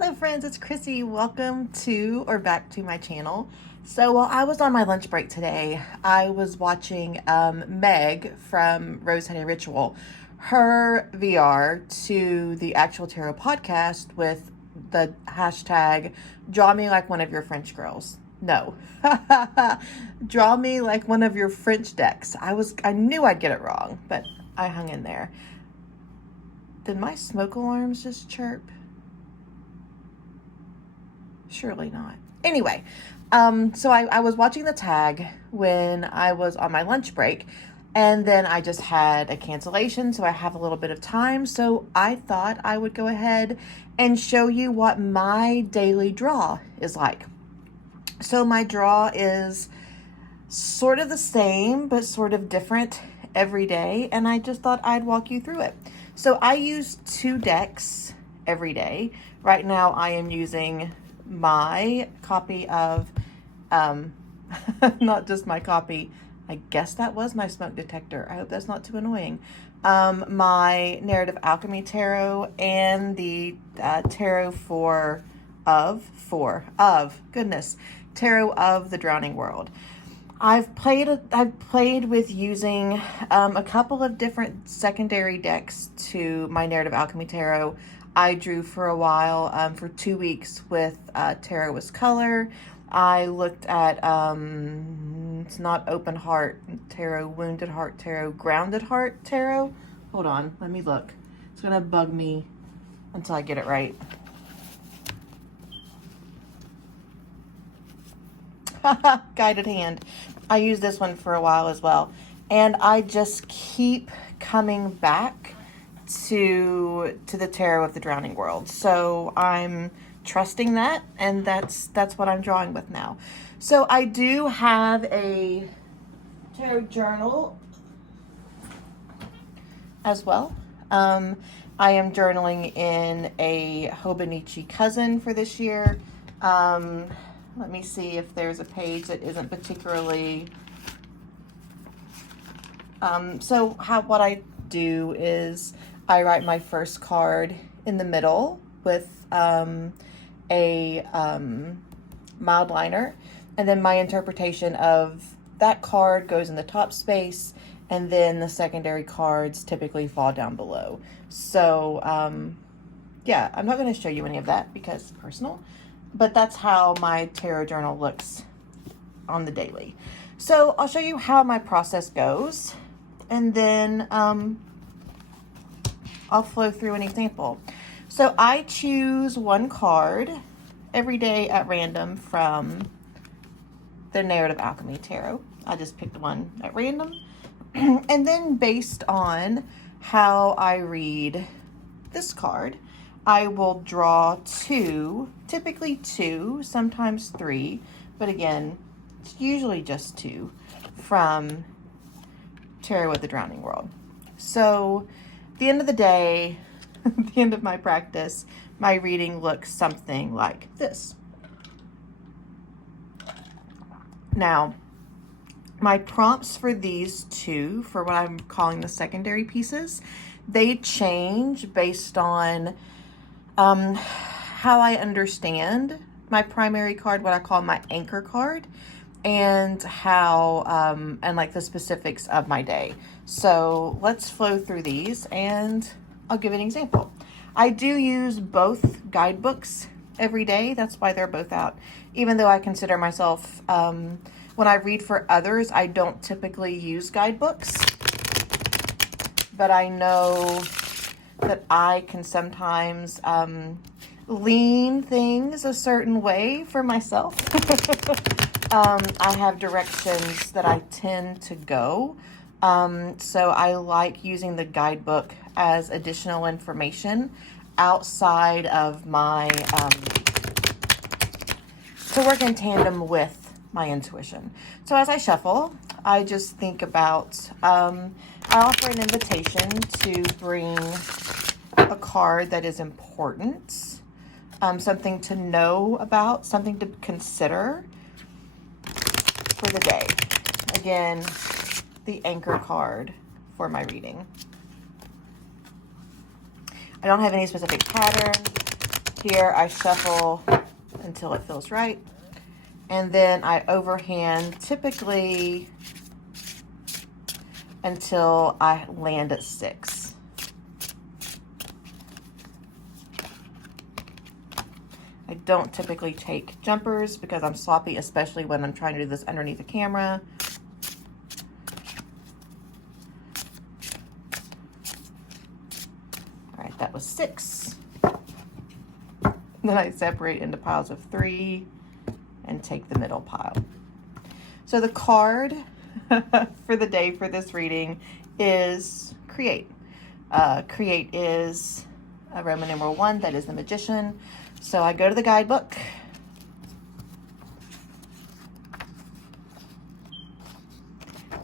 Hello friends, it's Chrissy. Welcome to or back to my channel. So while I was on my lunch break today, I was watching Meg from Rose Honey Ritual, her VR to the actual tarot podcast with the hashtag draw me like one of your French girls. No. Draw me like one of your French decks. I knew I'd get it wrong, but I hung in there. Did my smoke alarms just chirp? Surely not. Anyway, so I was watching the tag when I was on my lunch break, and then I just had a cancellation, so I have a little bit of time. So I thought I would go ahead and show you what my daily draw is like. So my draw is sort of the same, but sort of different every day, and I just thought I'd walk you through it. So I use 2 decks every day. Right now I am using my copy of, not just my copy, I guess that was my smoke detector. I hope that's not too annoying. My Narrative Alchemy Tarot and the Tarot Tarot of the Drowning World. I've played with using a couple of different secondary decks to my Narrative Alchemy Tarot. I drew for a while, for 2 weeks with Tarot Was Color. I looked at, it's not Open Heart Tarot, Wounded Heart Tarot, Grounded Heart Tarot. Hold on, let me look. It's gonna bug me until I get it right. Guided Hand. I used this one for a while as well. And I just keep coming back to the Tarot of the Drowning World. So I'm trusting that, and that's what I'm drawing with now. So I do have a tarot journal as well. I am journaling in a Hobonichi Cousin for this year. Let me see if there's a page that isn't particularly... what I do is I write my first card in the middle with a mild liner, and then my interpretation of that card goes in the top space, and then the secondary cards typically fall down below. So yeah, I'm not going to show you any of that because it's personal, but that's how my tarot journal looks on the daily. So I'll show you how my process goes, and then I'll flow through an example. So I choose one card every day at random from the Narrative Alchemy Tarot. I just picked one at random. And then based on how I read this card, I will draw 2, typically 2, sometimes 3, but again, it's usually just 2 from Tarot of the Drowning World. So at the end of the day, at the end of my practice, my reading looks something like this. Now, my prompts for these 2, for what I'm calling the secondary pieces, they change based on how I understand my primary card, what I call my anchor card, and how, and like the specifics of my day. So let's flow through these and I'll give an example. I do use both guidebooks every day. That's why they're both out. Even though I consider myself, when I read for others, I don't typically use guidebooks, but I know that I can sometimes lean things a certain way for myself. I have directions that I tend to go. So I like using the guidebook as additional information outside of my, to work in tandem with my intuition. So as I shuffle, I just think about, I offer an invitation to bring a card that is important, something to know about, something to consider for the day. Again, the anchor card for my reading. I don't have any specific pattern. Here I shuffle until it feels right. And then I overhand typically until I land at 6. I don't typically take jumpers because I'm sloppy, especially when I'm trying to do this underneath the camera. All right, that was 6. Then I separate into piles of 3 and take the middle pile. So the card for the day for this reading is create. Create is a Roman numeral 1, that is the Magician. So I go to the guidebook.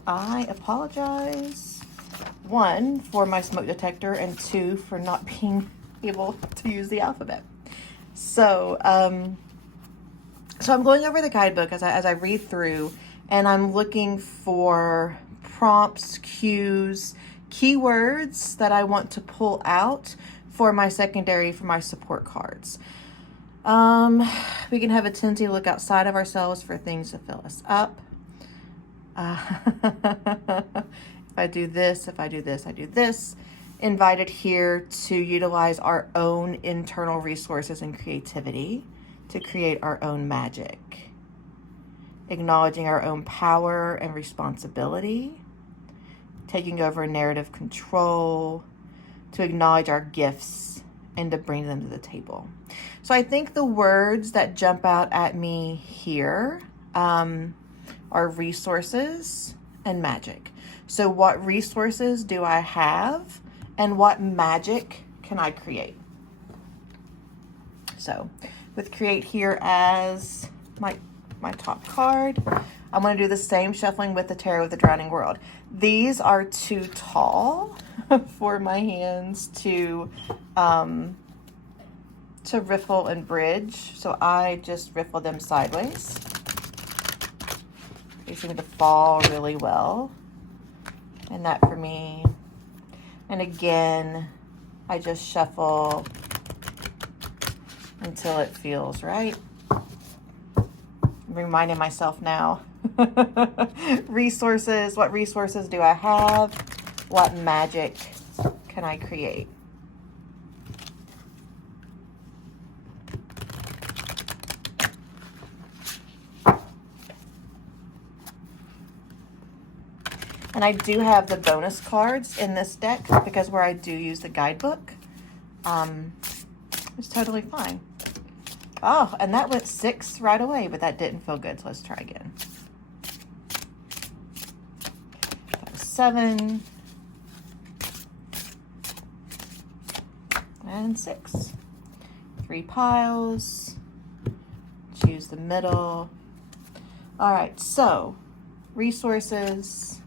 I apologize, 1, for my smoke detector, and 2, for not being able to use the alphabet. So, so I'm going over the guidebook as I read through, and I'm looking for prompts, cues, keywords that I want to pull out for my secondary, for my support cards. We can have a tendency to look outside of ourselves for things to fill us up. If I do this, if I do this, I do this. Invited here to utilize our own internal resources and creativity to create our own magic. Acknowledging our own power and responsibility. Taking over narrative control. To acknowledge our gifts and to bring them to the table. So I think the words that jump out at me here are resources and magic. So what resources do I have and what magic can I create? So with create here as my top card, I'm going to do the same shuffling with the Tarot of the Drowning World. These are too tall for my hands to riffle and bridge, so I just riffle them sideways. They seem to fall really well, and that for me. And again, I just shuffle until it feels right. I'm reminding myself now. Resources, what resources do I have? What magic can I create? And I do have the bonus cards in this deck because where I do use the guidebook, it's totally fine. Oh, and that went 6 right away, but that didn't feel good, so let's try again. That was 7. And 6. 3 piles. Choose the middle. All right, so resources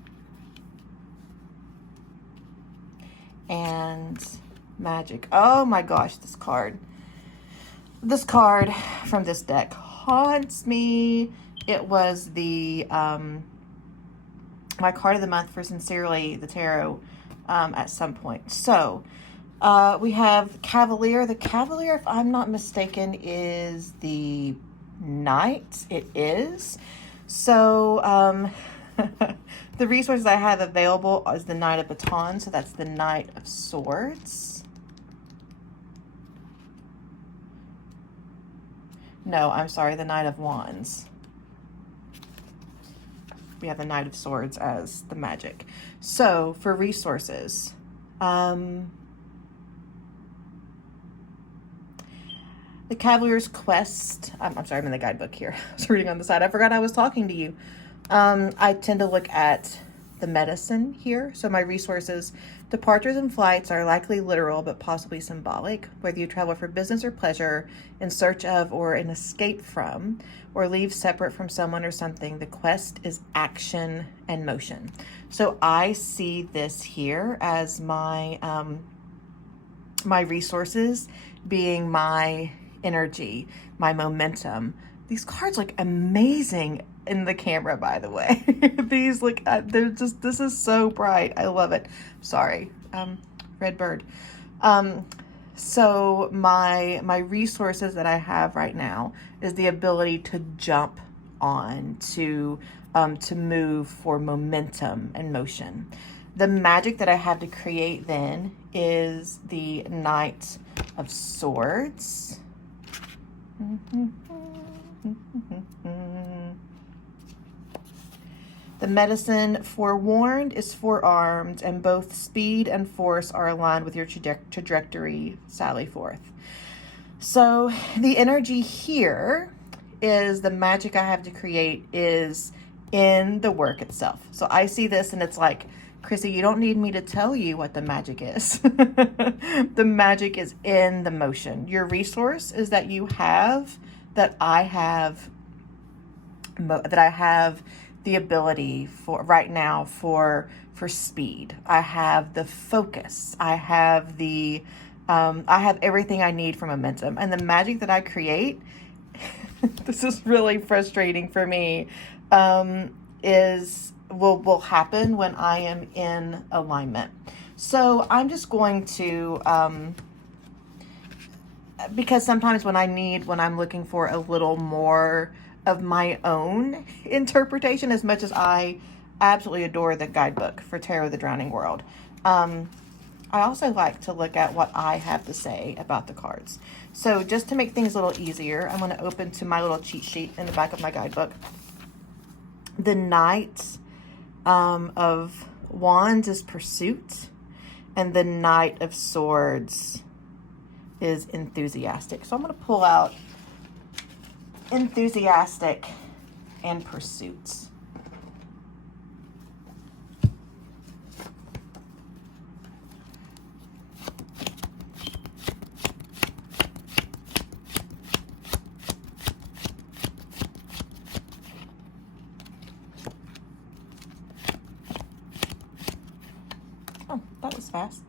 and magic. Oh my gosh, this card from this deck haunts me. It was the my card of the month for Sincerely the Tarot at some point. So we have Cavalier. The Cavalier, if I'm not mistaken, is the Knight. It is. So the resources I have available is the Knight of Batons, so that's the Knight of Swords. No, I'm sorry, the Knight of Wands. We have the Knight of Swords as the magic. So for resources, the Cavalier's Quest. I'm sorry, I'm in the guidebook here. I was reading on the side. I forgot I was talking to you. I tend to look at the medicine here. So my resources, departures and flights are likely literal, but possibly symbolic. Whether you travel for business or pleasure, in search of or an escape from, or leave separate from someone or something, the quest is action and motion. So I see this here as my, my resources being my energy, my momentum. These cards look amazing in the camera, by the way. These look, they're just, this is so bright. I love it. Sorry, red bird. So my resources that I have right now is the ability to jump on, to move for momentum and motion. The magic that I have to create then is the Knight of Swords. The medicine forewarned is forearmed, and both speed and force are aligned with your trajectory, sally forth. So the energy here is the magic I have to create is in the work itself. So I see this and it's like, Chrissy, you don't need me to tell you what the magic is. The magic is in the motion. Your resource is that you have, that I have the ability for right now for speed. I have the focus. I have everything I need for momentum. And the magic that I create, this is really frustrating for me, will happen when I am in alignment. So I'm just going to, because sometimes when I'm looking for a little more of my own interpretation, as much as I absolutely adore the guidebook for Tarot the Drowning World, I also like to look at what I have to say about the cards. So just to make things a little easier, I'm going to open to my little cheat sheet in the back of my guidebook. The Knight of Wands is pursuit, and the Knight of Swords is enthusiastic. So I'm going to pull out enthusiastic and pursuit. Oh, that was fast.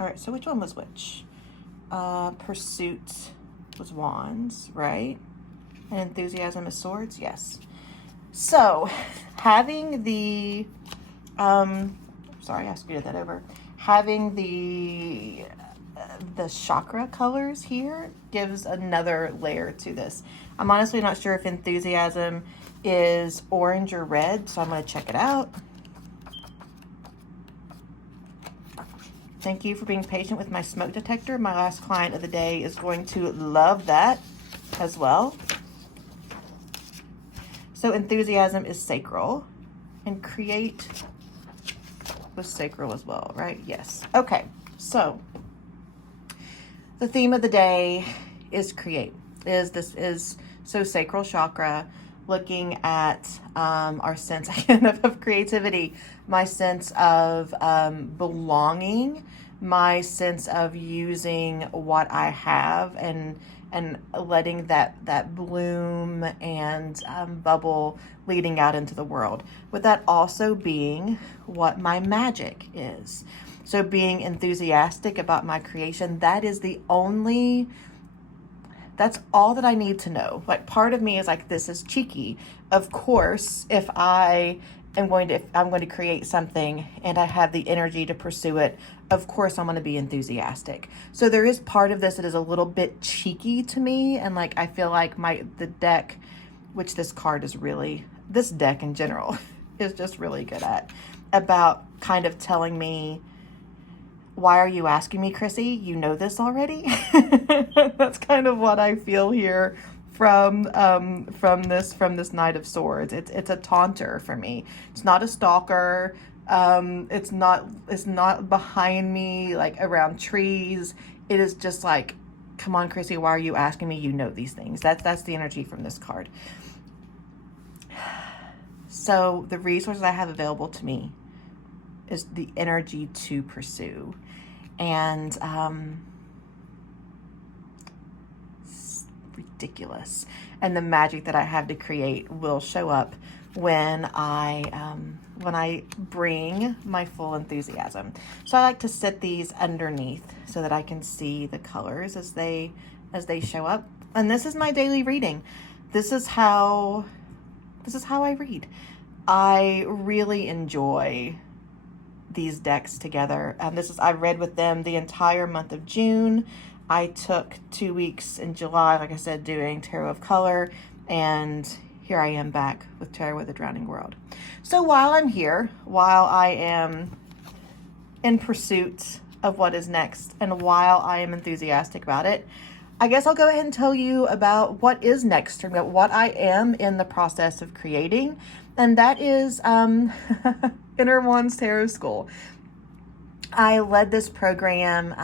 All right, so which one was which? Pursuit was Wands, right? And enthusiasm is Swords, yes. So having the, sorry, I screwed that over. Having the chakra colors here gives another layer to this. I'm honestly not sure if enthusiasm is orange or red, so I'm going to check it out. Thank you for being patient with my smoke detector. My last client of the day is going to love that as well. So enthusiasm is sacral, and create was sacral as well, right? Yes. Okay, so the theme of the day is create. So sacral chakra, looking at our sense again of creativity, my sense of belonging, my sense of using what I have and letting that bloom and bubble leading out into the world. With that also being what my magic is. So being enthusiastic about my creation, that's all that I need to know. Like, part of me is like, this is cheeky. Of course, if I'm going to create something and I have the energy to pursue it, of course I'm going to be enthusiastic. So there is part of this that is a little bit cheeky to me, and like I feel like the deck, which this deck in general is just really good at, about kind of telling me, why are you asking me, Chrissy? You know this already? That's kind of what I feel here from this Knight of Swords. It's a taunter for me. It's not a stalker. It's not behind me, like around trees. It is just like, come on, Chrissy, why are you asking me? You know these things. That's the energy from this card. So the resources I have available to me is the energy to pursue. And it's ridiculous. And the magic that I have to create will show up when I bring my full enthusiasm. So I like to set these underneath so that I can see the colors as they show up. And this is my daily reading. This is how I read. I really enjoy these decks together. I read with them the entire month of June. I took 2 weeks in July, like I said, doing Tarot of Color, and here I am back with Tarot of the Drowning World. So while I'm here, while I am in pursuit of what is next, and while I am enthusiastic about it, I guess I'll go ahead and tell you about what is next for me, what I am in the process of creating, and that is Inner Wands Tarot School. I led this program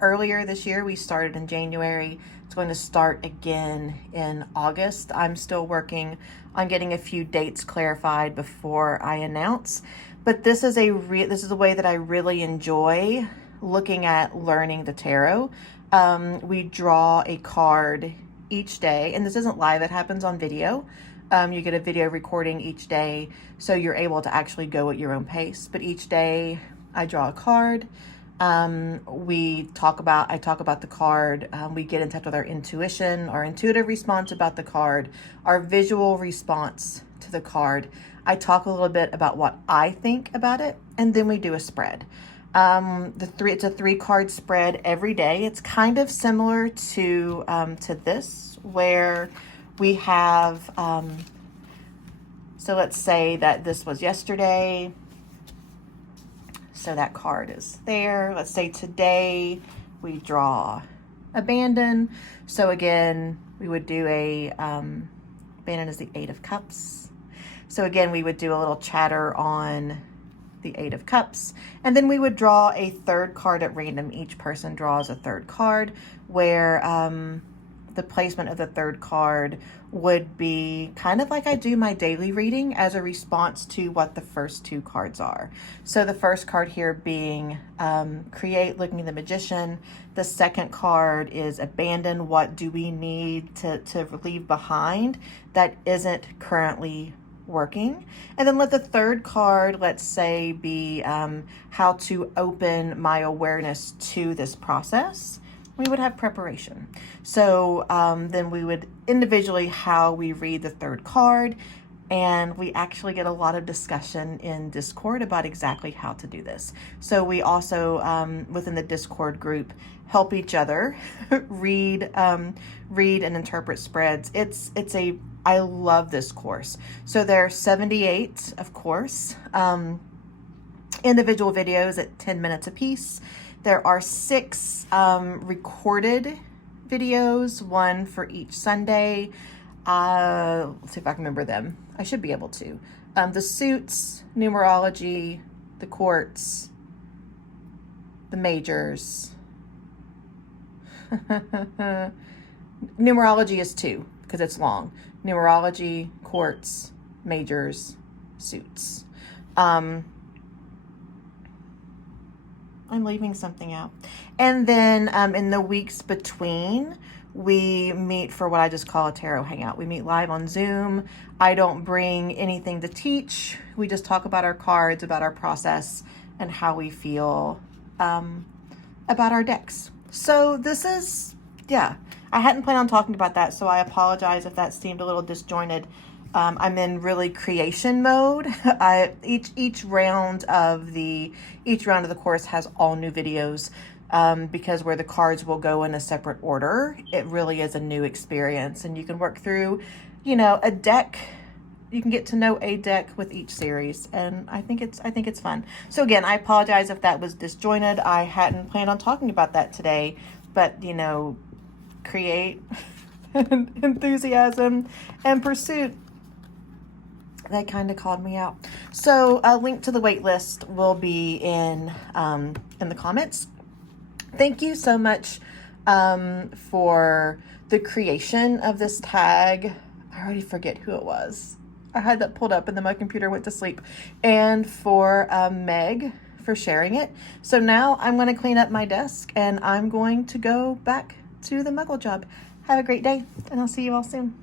earlier this year. We started in January. It's going to start again in August. I'm still working on getting a few dates clarified before I announce, but this is a way that I really enjoy looking at learning the tarot. We draw a card each day, and this isn't live, it happens on video. You get a video recording each day, so you're able to actually go at your own pace. But each day I draw a card. I talk about the card. We get in touch with our intuition, our intuitive response about the card, our visual response to the card. I talk a little bit about what I think about it, and then we do a spread. It's a 3-card spread every day. It's kind of similar to this, where we have, so let's say that this was yesterday. So that card is there. Let's say today we draw Abandon. So again, we would do Abandon is the 8 of Cups. So again, we would do a little chatter on the 8 of Cups, and then we would draw a 3rd card at random. Each person draws a 3rd card, where the placement of the 3rd card would be kind of like I do my daily reading, as a response to what the first 2 cards are. So the first card here being Create, looking at the Magician. The second card is Abandon, what do we need to leave behind that isn't currently working. And then let the 3rd card, let's say, be how to open my awareness to this process. We would have preparation. So then we would individually how we read the 3rd card, and we actually get a lot of discussion in Discord about exactly how to do this. So we also, within the Discord group, help each other read and interpret spreads. I love this course. So there are 78, of course, individual videos at 10 minutes a piece. There are 6 recorded videos, 1 for each Sunday. Let's see if I can remember them. I should be able to. The suits, numerology, the quartz, the majors. Numerology is 2 because it's long. Numerology, quartz, majors, suits. I'm leaving something out. And then in the weeks between, we meet for what I just call a tarot hangout. We meet live on Zoom. I don't bring anything to teach. We just talk about our cards, about our process, and how we feel about our decks. So this is, I hadn't planned on talking about that, so I apologize if that seemed a little disjointed. I'm in really creation mode. Each round of the course has all new videos, because where the cards will go in a separate order, it really is a new experience, and you can work through, a deck. You can get to know a deck with each series, and I think it's fun. So again, I apologize if that was disjointed. I hadn't planned on talking about that today, but create enthusiasm and pursuit, that kind of called me out. So a link to the wait list will be in the comments. Thank you so much for the creation of this tag. I already forget who it was. I had that pulled up and then my computer went to sleep. And for Meg for sharing it. So now I'm going to clean up my desk and I'm going to go back to the Muggle job. Have a great day, and I'll see you all soon.